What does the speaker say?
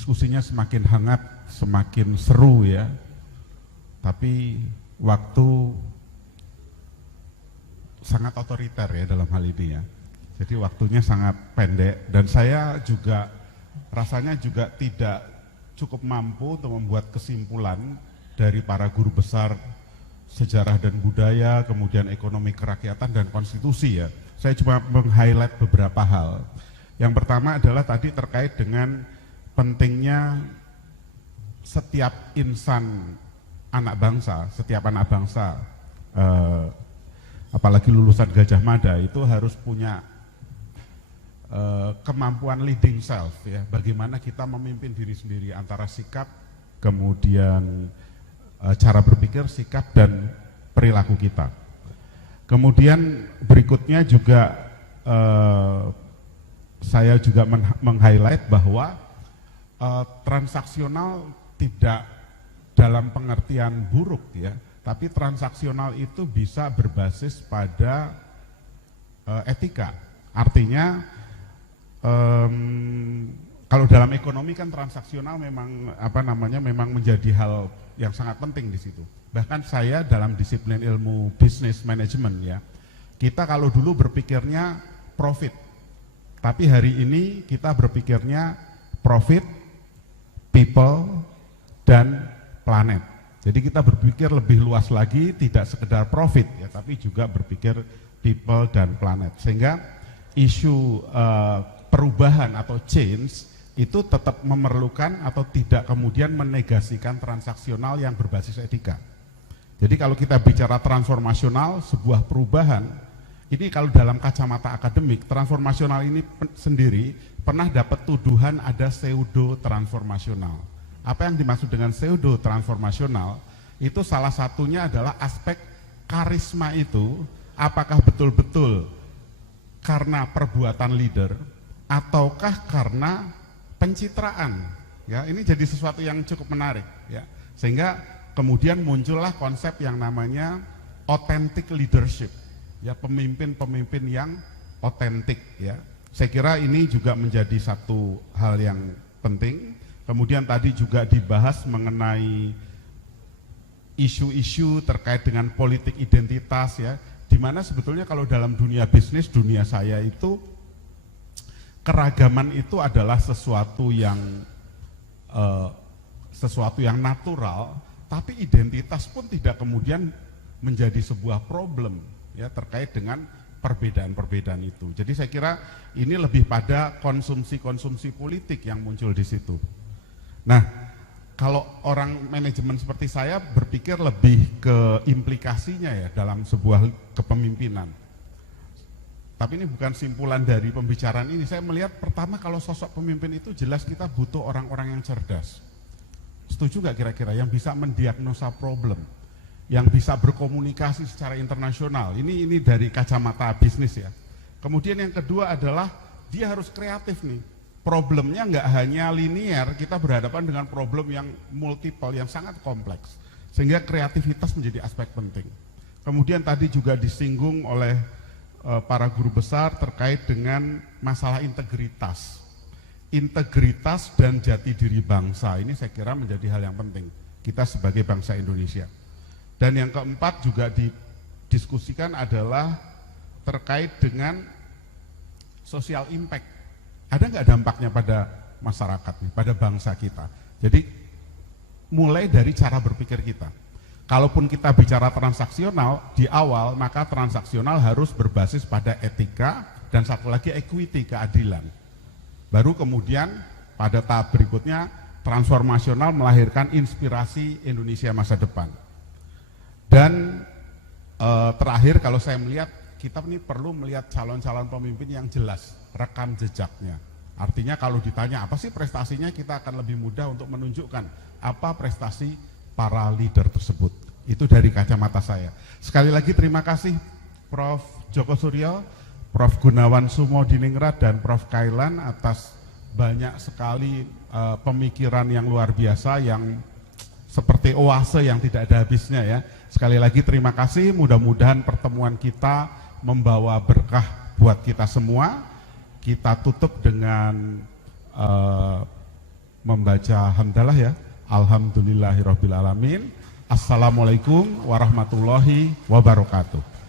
diskusinya semakin hangat, semakin seru ya. Tapi waktu sangat otoriter ya dalam hal ini ya. Jadi waktunya sangat pendek dan saya juga rasanya juga tidak cukup mampu untuk membuat kesimpulan dari para guru besar sejarah dan budaya, kemudian ekonomi kerakyatan dan konstitusi ya. Saya cuma meng-highlight beberapa hal. Yang pertama adalah tadi terkait dengan pentingnya setiap insan anak bangsa, setiap anak bangsa, apalagi lulusan Gajah Mada itu harus punya kemampuan leading self ya. Bagaimana kita memimpin diri sendiri antara sikap, kemudian cara berpikir, sikap dan perilaku kita. Kemudian berikutnya juga saya juga meng-highlight bahwa transaksional tidak dalam pengertian buruk ya, tapi transaksional itu bisa berbasis pada etika. Artinya kalau dalam ekonomi kan transaksional memang memang menjadi hal yang sangat penting di situ. Bahkan saya dalam disiplin ilmu business management ya, kita kalau dulu berpikirnya profit, tapi hari ini kita berpikirnya profit, people, dan planet. Jadi kita berpikir lebih luas lagi, tidak sekedar profit ya, tapi juga berpikir people dan planet. Sehingga isu perubahan atau change itu tetap memerlukan atau tidak kemudian menegasikan transaksional yang berbasis etika. Jadi kalau kita bicara transformasional, sebuah perubahan, ini kalau dalam kacamata akademik, transformasional ini sendiri pernah dapat tuduhan ada pseudo transformasional. Apa yang dimaksud dengan pseudo transformasional? Itu salah satunya adalah aspek karisma itu, apakah betul-betul karena perbuatan leader ataukah karena pencitraan ya. Ini jadi sesuatu yang cukup menarik ya, sehingga kemudian muncullah konsep yang namanya authentic leadership ya, pemimpin-pemimpin yang otentik ya. Saya kira ini juga menjadi satu hal yang penting. Kemudian tadi juga dibahas mengenai isu-isu terkait dengan politik identitas ya, dimana sebetulnya kalau dalam dunia bisnis, dunia saya itu keragaman itu adalah sesuatu yang natural, tapi identitas pun tidak kemudian menjadi sebuah problem ya terkait dengan perbedaan-perbedaan itu. Jadi saya kira ini lebih pada konsumsi-konsumsi politik yang muncul di situ. Nah, kalau orang manajemen seperti saya berpikir lebih ke implikasinya ya dalam sebuah kepemimpinan. Tapi ini bukan simpulan dari pembicaraan ini. Saya melihat pertama kalau sosok pemimpin itu jelas kita butuh orang-orang yang cerdas. Setuju nggak kira-kira yang bisa mendiagnosa problem, yang bisa berkomunikasi secara internasional. Ini dari kacamata bisnis ya. Kemudian yang kedua adalah dia harus kreatif nih. Problemnya nggak hanya linier, kita berhadapan dengan problem yang multiple, yang sangat kompleks. Sehingga kreativitas menjadi aspek penting. Kemudian tadi juga disinggung oleh para guru besar terkait dengan masalah integritas. Integritas dan jati diri bangsa ini saya kira menjadi hal yang penting kita sebagai bangsa Indonesia. Dan yang keempat juga didiskusikan adalah terkait dengan social impact. Ada nggak dampaknya pada masyarakat nih, pada bangsa kita? Jadi mulai dari cara berpikir kita. Kalaupun kita bicara transaksional di awal, maka transaksional harus berbasis pada etika dan satu lagi equity, keadilan. Baru kemudian pada tahap berikutnya transformasional melahirkan inspirasi Indonesia masa depan. Dan terakhir kalau saya melihat kita ini perlu melihat calon-calon pemimpin yang jelas rekam jejaknya. Artinya kalau ditanya apa sih prestasinya, kita akan lebih mudah untuk menunjukkan apa prestasi para leader tersebut. Itu dari kacamata saya. Sekali lagi terima kasih Prof. Djoko Suryo, Prof. Gunawan Sumodiningrat dan Prof. Kailan atas banyak sekali pemikiran yang luar biasa yang seperti oase yang tidak ada habisnya ya. Sekali lagi terima kasih, mudah-mudahan pertemuan kita membawa berkah buat kita semua. Kita tutup dengan membaca hamdalah ya. Alhamdulillahirabbil alamin. Assalamualaikum warahmatullahi wabarakatuh.